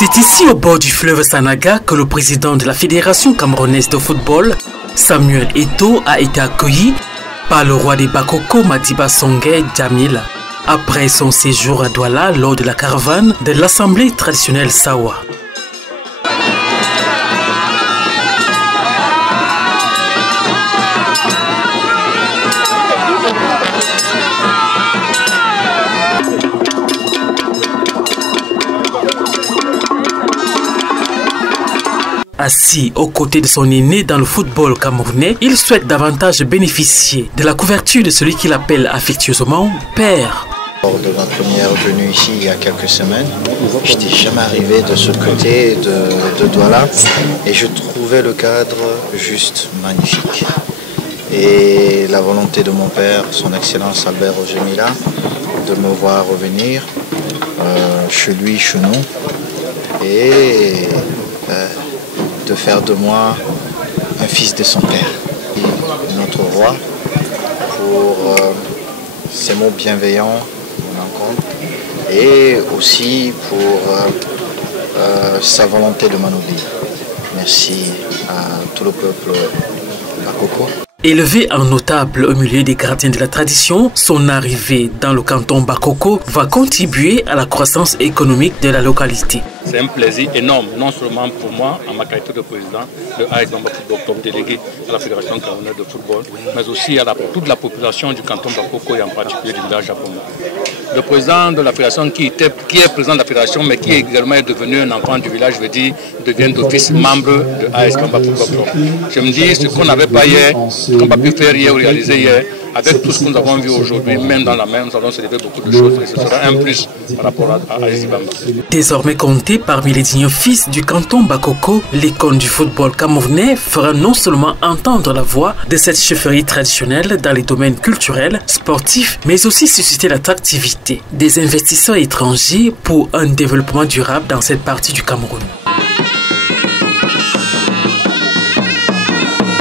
C'est ici au bord du fleuve Sanaga que le président de la Fédération camerounaise de football, Samuel Eto'o, a été accueilli par le roi des Bakoko Madiba Songhai Djamil après son séjour à Douala lors de la caravane de l'Assemblée traditionnelle Sawa. Assis aux côtés de son aîné dans le football camerounais, il souhaite davantage bénéficier de la couverture de celui qu'il appelle affectueusement père. Lors de ma première venue ici il y a quelques semaines, je n'étais jamais arrivé de ce côté de Douala et je trouvais le cadre juste magnifique. Et la volonté de mon père, son Excellence Albert Ojemila, de me voir revenir chez lui, chez nous, et de faire de moi un fils de son père. Et notre roi, pour ses mots bienveillants, mon encontre, et aussi pour sa volonté de m'anoblir. Merci à tout le peuple Bakoko. Élevé en notable au milieu des gardiens de la tradition, son arrivée dans le canton Bakoko va contribuer à la croissance économique de la localité. C'est un plaisir énorme, non seulement pour moi, en ma qualité de président de AS Bamba Football comme délégué à la Fédération camerounaise de football, mais aussi à toute la population du canton Bakoko et en particulier du village japonais. Le président de la Fédération qui est président de la Fédération, mais qui est également devenu un enfant du village, je veux dire, devient d'office membre de AS Bamba Football Club. Je me dis, ce qu'on n'avait pas hier, ce qu'on n'a pas pu faire hier ou réaliser hier, avec tout ce que nous avons vu aujourd'hui, même dans la main, nous allons célébrer beaucoup de choses et ce sera un plus par rapport à AS Bamba. Désormais compté parmi les dignes fils du canton Bakoko, l'icône du football camerounais fera non seulement entendre la voix de cette chefferie traditionnelle dans les domaines culturels, sportifs, mais aussi susciter l'attractivité des investisseurs étrangers pour un développement durable dans cette partie du Cameroun.